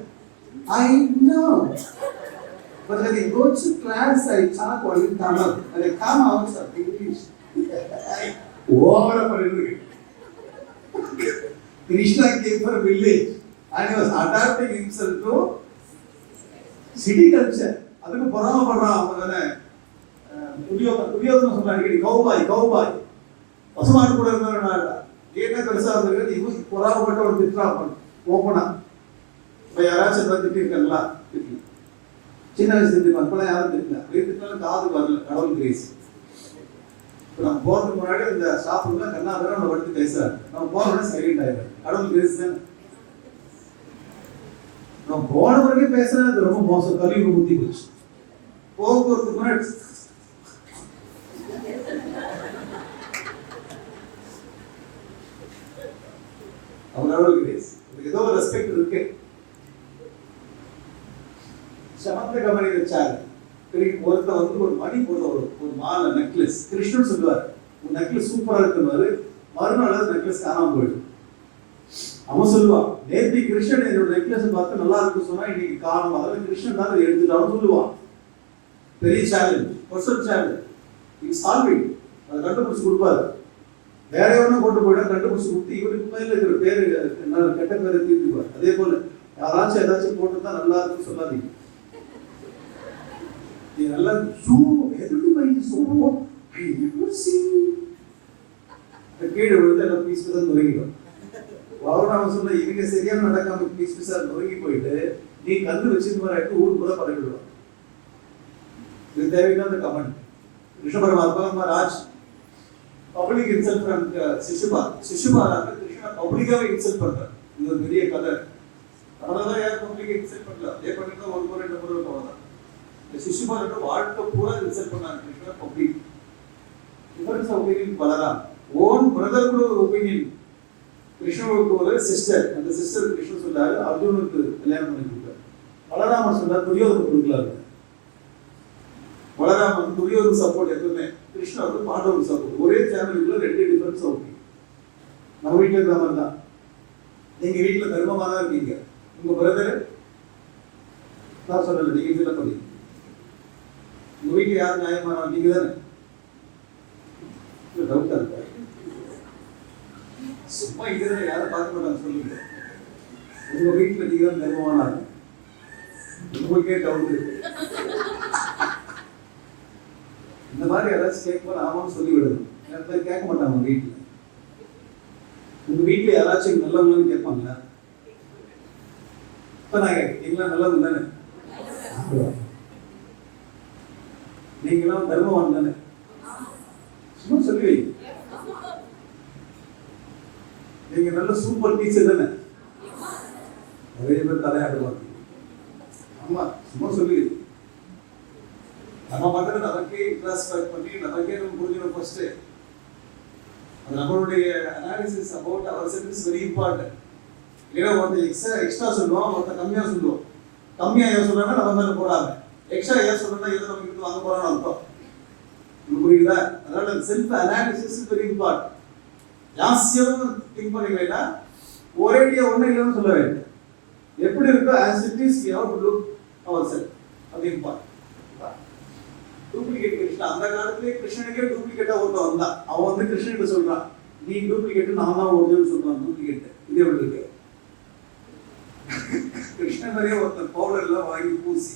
I know. But when I go to class, I talk only Tamil. When I come out of English, over a period. Krishna came from a village and he was adapting himself to city culture. அதுக்கு பொறாமப்படுறான். அவன் துரியோதன சொன்னாங்க, cowboy பசுமாடு கூட இருந்தவன் ஏன்னா பெருசா இருந்தது. இவன் பொறாமப்பட்ட ஒரு திட்டம் ஓப்பனா. இப்போ யாராச்சும் எதாவது திட்டிருக்காங்களா? திட்டல. சின்ன வயசு திட்டிருப்பாங்க, இப்பெல்லாம் யாரும் திட்டல. அப்படியே திட்டாலும் காது வரல. கடவுள் கிரேஸ். இப்போ நம்ம போறதுக்கு முன்னாடி இந்த ஸ்டாஃப்ல கண்ணா பேரும் நம்ம படுத்து பேசுறாரு. நம்ம போறோம்னா சைலண்ட் ஆயிடுறாரு. கடவுள் கிரேஸ் தானே. நம்ம போன வரைக்கும் பேசுறது ரொம்ப மோசம். கலியுக புத்தி போச்சு. போக்குவரத்துக்கு முன்னாடி கடவுள் கிரேஸ். ஏதோ ஒரு ரெஸ்பெக்ட் இருக்கு. சமந்த கமனி வச்சாரு. ஒருத்த வந்து ஒரு மணி போட்ட ஒரு மாலை நெக்லஸ் கிருஷ்ணன் சொல்லுவார், ஒரு நெக்லஸ் சூப்பரா இருக்குன்னு. மறுநாள் நெக்லஸ் காணாம போயிடும். அவன் சொல்லுவான், நேற்று கிருஷ்ணன் என்னோட நெக்லஸ் பார்த்து நல்லா இருக்குன்னு சொன்னா இன்னைக்கு காணும். அதெல்லாம் கிருஷ்ணன் தான் அதை எடுத்துட்டான்னு சொல்லுவான். பெரிய சேலஞ்ச், பர்சனல் சேலஞ்ச். இது சால்விங். அதை கண்டுபிடிச்சு கொடுப்பாரு. வேற எவனும் கொண்டு போயிட்டா கண்டுபிடிச்சு கொடுத்து இவனுக்கு மேல இருக்கிற பேரு கெட்ட பேரை தீர்த்துக்குவார். அதே போல யாராச்சும் ஏதாச்சும் போட்டுதான் நல்லா இருக்குன்னு சொல்லாதீங்க. நல்லா கீழே விழுந்து எல்லாம் பீஸ் பீஸா நொறுங்கிடும். அவன் சொன்ன இவங்க சரியான நடக்காம பீஸ் பீஸா நொறுங்கி போயிட்டு நீ கந்து வச்சிருந்த மாதிரி ஊருக்கு கூட பரவிடுவான். இது தேவையான கமெண்ட். ரிஷபரமாத்மா ராஜ் பப்ளிக் இன்சல்ட் ஃப்ரம் சிசுபா கிருஷ்ணா பப்ளிக்காவே இன்சல்ட் பண்றார். இது ஒரு பெரிய கதை. அதனாலதான் யாரும் பப்ளிக் இன்சல்ட் பண்ணல. அதே பண்ணிட்டு ஒரு முறை 2 முறை போகலாம். சிசுபாலோட வாழ்க்கை பூரா ரிசல்ட் பண்ணாங்க Krishna public. Difference of opinion Balaram. Own brother கூட ஒரு ஒப்பீனியன். கிருஷ்ணனுக்கு ஒரு சிஸ்டர், அந்த சிஸ்டர் கிருஷ்ணன் சொன்னாரு அர்ஜுனுக்கு கல்யாணம் பண்ணி கொடுத்தாரு. பலராமன் சொன்னார் துரியோதனுக்கு கொடுக்கலாரு. பலராமன் துரியோதனுக்கு சப்போர்ட் எப்பவுமே, கிருஷ்ணா வந்து பாண்டவருக்கு சப்போர்ட். ஒரே ஃபேமிலிக்குள்ள 2 டிஃபரன்ஸ் ஒப்பீனியன். நம்ம வீட்டில் இருக்கிற மாதிரி தான். நீங்க வீட்டுல தர்மமா தான் இருக்கீங்க. உங்க பிரதர் நான் சொல்லல, நீங்க ஃபீல் பண்ணி உங்க வீட்டுல யாரும் நியாயமான நீங்க தானே. டவுட்டா இருக்கா? சும்மா இதுல யாரும் பார்க்க மாட்டாங்க. சொல்லுங்க, உங்க வீட்டுல நீங்க தான் தர்மமான உங்களுக்கே டவுட் இருக்கு. இந்த மாதிரி யாராச்சும் கேட்கும்போது ஆமான்னு சொல்லி விடணும். கேட்க மாட்டாங்க வீட்டுல. உங்க வீட்டில் யாராச்சும் நல்லவங்கன்னு கேட்பாங்களா? இப்போ நான் எங்களாம் நல்லவங்க தானே, நீங்களாம் தர்மவான் தானே, சும்மா சொல்லி வை. நீங்க நல்ல சூப்பர் டீச்சர் தானே, நிறைய பேர் தலையாடுவாங்க. ஆமா, சும்மா சொல்லி நம்ம மட்டும் நமக்கே இன்ட்ராஸ்பெக்ட் பண்ணி நமக்கே நம்ம புரிஞ்சிடும். ஃபர்ஸ்ட் அது நம்மளுடைய analysis about our self is very important. ஏன்னா ஒருத்தர் எக்ஸ்ட்ரா சொல்லுவோம், ஒருத்தர் கம்மியாக சொல்லுவோம். கம்மியாக ஏன் சொல்றாங்கன்னா நம்ம மேலே போடாம, எக்ஸ்ட்ரா ஏன் சொல்றோம்னா எதை நம்ம கிட்ட வாங்க போறோம்னு அர்த்தம். உங்களுக்கு புரியுதா? அதனால self analysis is very important. ஜாஸ்தியாக திங்க் பண்ணி வேண்டாம், ஒரேடியா ஒன்றும் இல்லைன்னு சொல்ல வேண்டும். எப்படி இருக்கோ as it is you have to look our self. அது இம்பார்ட்டன்ட். டூப்ளிகேட் கிருஷ்ணா, அந்த காலத்திலே கிருஷ்ணனுக்கே டூப்ளிகேட்டா ஒருத்தன் வந்தான். அவன் வந்து கிருஷ்ணன் சொல்றான், நீ டூப்ளிகேட், நான் தான் ஒரிஜினல் சொல்றான். டூப்ளிகேட் இது எப்படி இருக்கு? கிருஷ்ணன் நிறைய ஒருத்தன் பவுடர் எல்லாம் வாங்கி பூசி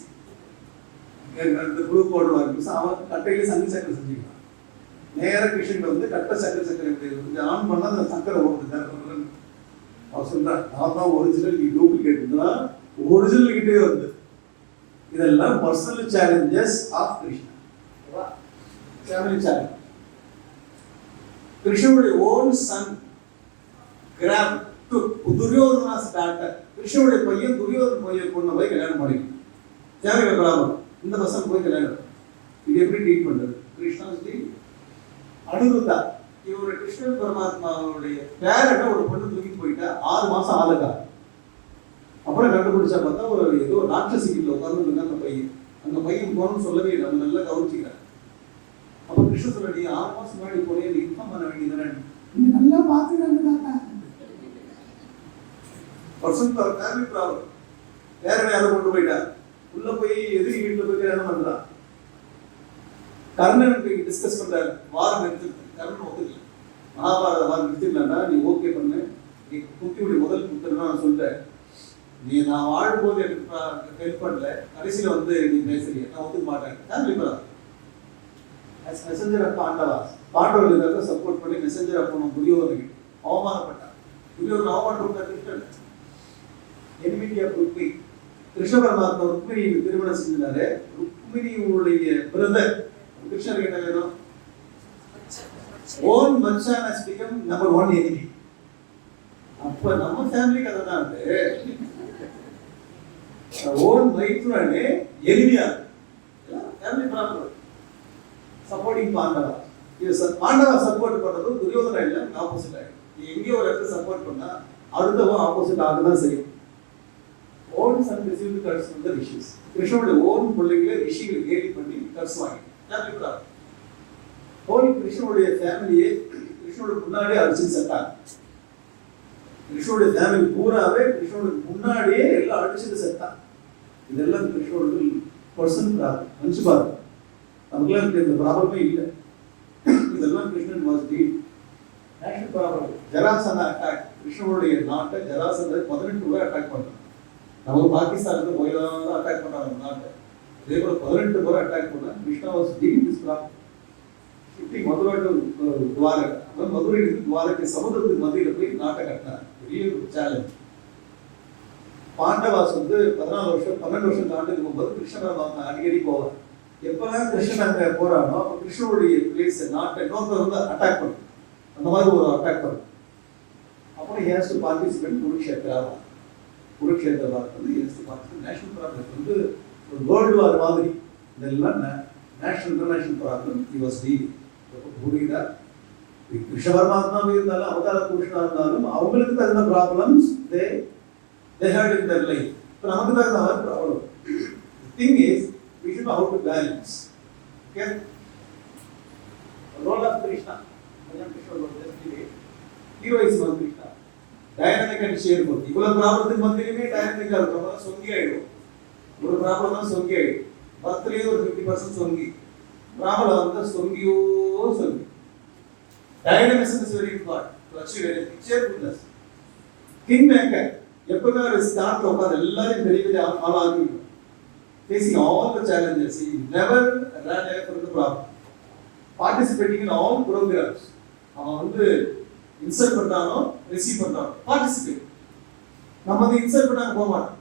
அந்த ப்ளூ பவுடர் வாங்கி பூசி அவன் கட்டையில சங்கு சக்கரை செஞ்சுக்கலாம். நேரம் கிருஷ்ணன் வந்து கட்டை சக்கரை கொஞ்சம் ஆன் பண்ணா அந்த சக்கரை ஓடுது. அவன் சொல்றான், நான் தான் ஒரிஜினல், நீ டூப்ளிகேட் தான். ஒரிஜினல் கிட்டே வந்து இதெல்லாம் personal challenges of Krishna. Family challenge. கிருஷ்ணனுடைய own son grab to Duryodhana's daughter. கிருஷ்ணனுடைய பையன் துரியோதன பையன் பொண்ணை போய் கல்யாணம் பண்ணிக்கணும். தேவையில்லை பிராமணம், இந்த பசங்க போய் கல்யாணம். இது எப்படி டீல் பண்றது? கிருஷ்ணாஸ் டீல். அனிருத்தா, இவருடைய கிருஷ்ணன் பரமாத்மாவுடைய பேரட்ட ஒரு பொண்ணு தூக்கிட்டு போயிட்டா 6 மாசம் ஆளுக்கா. அப்புறம் கண்டுபிடிச்சா பார்த்தா ஒரு ஏதோ ராட்சசி வீட்டில் உட்கார்ந்து அந்த பையன் போகணும்னு சொல்லவே இல்லை, நம்ம நல்லா கவனிச்சிக்கிறேன். அப்போ கிருஷ்ணன் சொல்ல, நீ 6 மாசம் முன்னாடி போனே, நீ இன்ஃபார்ம் பண்ண வேண்டியதானே, நீங்க நல்லா பார்த்துக்கிறாங்க. Person family problem. வேற யாரும் கொண்டு போயிட்டா, உள்ள போய் எதிரி வீட்டில் போய் கல்யாணம் பண்றான். கர்ணன் டிஸ்கஸ் பண்றாரு, வாரம் நிறுத்து. கர்ணன் ஒத்துக்கல, மகாபாரத வாரம் நிறுத்திடலன்னா நீ ஓகே பண்ணு, நீ குந்தியுடைய முதல் புத்தர் நான் சொல்றேன், நீ நான் வாழும்போது எனக்கு ஹெல்ப் பண்ணல, கடைசியில வந்து நீ பேசுறீங்க, நான் ஒத்துக்க மாட்டேன். Family problem. as messenger of Pandavas, பாண்டவர்களுக்கு சப்போர்ட் பண்ணி மெசஞ்சர் ஆஃப் துரியோதனன் அவமானப்பட்டான். துரியோதனன் அவமானப்பட்ட கிருஷ்ணன் எனிமிட்டி ஆஃப் ருக்மிணி. கிருஷ்ண பரமாத்மா ருக்மிணியை திருமணம் செஞ்சினாரு. ருக்மிணியுடைய பிரதர் கிருஷ்ணருக்கு என்ன வேணும்? ஓன் மச்சான் has become number 1 enemy. அப்ப நம்ம ஃபேமிலி கதை தான் அது. ஓன் மைத்ரனே எனிமியா ஃபேமிலி ப்ராப்ளம். சப்போர்ட்டிங் பாண்டவா. இது பாண்டவா சப்போர்ட் பண்றது துரியோதனா இல்ல, ஆப்போசிட் ஆயிடும். எங்கேயோ ஒரு இடத்துல சப்போர்ட் பண்ணா அடுத்தவன் ஆப்போசிட் ஆகதான் செய்யும். Own son received curse from the rishis. கிருஷ்ணனுடைய ஓன் பிள்ளைகளை ரிஷிகளை கேலி பண்ணி கர்ஸ் வாங்கி கேபிட்டல். ஹோல் கிருஷ்ணனுடைய ஃபேமிலியே கிருஷ்ணனுடைய முன்னாடியே அடிச்சு செத்தாங்க. கிருஷ்ணனுடைய ஃபேமிலி பூராவே கிருஷ்ணனுடைய முன்னாடியே எல்லாம் அடிச்சுட்டு செத்தாங்க. இதெல்லாம் கிருஷ்ணனுடைய பர்சனல் ப்ராப்ளம். நினைச்சு பாருங்க, நமக்குலாம் இந்த ப்ராப்ளமே இல்லை. இதெல்லாம் Krishnan was deal national problem. Jarasandha attack, கிருஷ்ணனுடைய நாட்டை ஜராசந்த 18 முறை அட்டாக் பண்றாங்க. நமக்கு பாகிஸ்தானுக்கு போயிதான் அட்டாக் பண்றாங்க நாட்டை. இதே போல 18 முறை அட்டாக் பண்ண Krishna was deal this problem. Madurai to Dwaraka, Madurai Dwarakai சமுதிரத்துக்கு மத்தியில போய் நாட்டை கட்டினார். பெரிய சேலஞ்ச். பாண்டவாஸ் வந்து 14 வருஷம் 12 வருஷம் தாண்டி போகும்போது கிருஷ்ண பரமாத்மா அடிக்கடி போவார். எப்பெல்லாம் கிருஷ்ணன் அங்க போறானோ அப்ப கிருஷ்ணனுடைய பிளேஸ் நாட்டை இன்னொருத்தர் வந்து அட்டாக் பண்ணும். அந்த மாதிரி ஒரு அட்டாக் பண்ணும். அப்புறம் has to participate Kurukshetra. Kurukshetra வந்து has to participate. National problem வந்து ஒரு வேர்ல்டு வார் மாதிரி. இதெல்லாம் national international problem. He was dealing. புரியுதா? கிருஷ்ண பரமாத்மாவே இருந்தாலும் அவதார புருஷனா இருந்தாலும் அவங்களுக்கு தகுந்த problems they had in their life. இப்போ நமக்கு தகுந்த மாதிரி problem. thing is we should know how to balance. Okay? Role of Krishna. Heroism of Krishna. Dynamic and cheerful. இவ்வளவு ப்ராப்ளத்துக்கு மத்தியிலுமே டைனமிக்கா இருக்கும். சொங்கி ஆயிடும். ஒரு ப்ராப்ளம் தான் சொங்கி ஆயிடும். 10லயே ஒரு 50% சொங்கி. ப்ராப்ளம் வந்து சொங்கியோ சொங்கி. Dynamism is very important to achieve anything. Cheerfulness. King maker. எப்பவுமே ஒரு ஸ்டார்ட்ல உட்கார்ந்து எல்லாரையும் பெரிய பெரிய ஆள் ஆகிடும். Facing all the challenges, he never ran away from the problem. Participating in all programs. அவன் வந்து இன்சல்ட் பண்றானோ ரிசீவ் பண்றானோ பார்ட்டிசிபேட். நம்ம வந்து இன்சல்ட் பண்ணாம போக மாட்டோம்,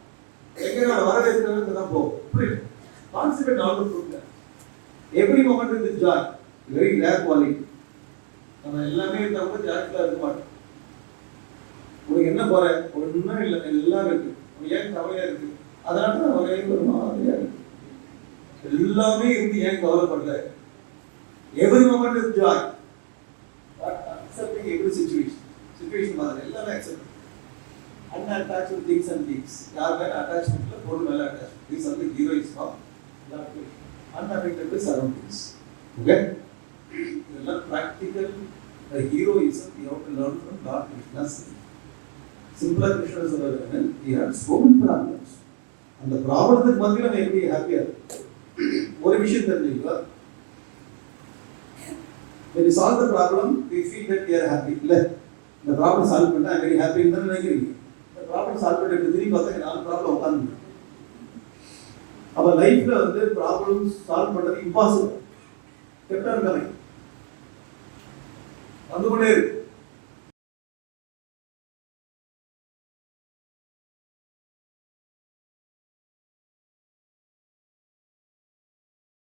எங்க வரவேற்கிறது தான் போகும். புரியுது? Participate all the program. Every moment with joy, very rare quality. நம்ம எல்லாமே இருந்தா கூட ஜாய்ஃபுல்லா இருக்க மாட்டோம். உங்களுக்கு என்ன குறை? ஒன்றும் இல்லை, எல்லாம் இருக்கு. ஏன் கவலையா இருக்கு? அதனால தான் ஒரே ஒரு மாதிரியா இருக்கு. எல்லாமே இருந்து ஏன் கவலைப்படல? Every moment with joy, accepting every situation மாதிரி எல்லாமே accept. Unattached with things and things. யார் மேல attachment இல்ல, பொருள் மேல attachment. These are the heroism of love. Unaffected by surroundings. Okay? இதெல்லாம் practical. The heroism we have to learn from Lord Krishna's. Simpler Krishna சொல்றாரு, he had so many problems. அந்த ப்ராப்ளத்துக்கு மத்தியில நம்ம எப்படி ஹாப்பியா இருக்கும்? ஒரு விஷயம் தெரிஞ்சுக்கோ, when we solve the problem we feel that we are happy. இல்ல, இந்த ப்ராப்ளம் சால்வ் பண்ணா I'm very happy ன்னு நினைக்கிறீங்க. இந்த ப்ராப்ளம் சால்வ் பண்ணிட்டு திரும்பி பார்த்தா நாலு ப்ராப்ளம் உட்கார்ந்து. அப்ப லைஃப்ல வந்து ப்ராப்ளம் சால்வ் பண்றது இம்பாசிபிள். கெப்ட் ஆன் கமிங், வந்து கொண்டே இருக்கு.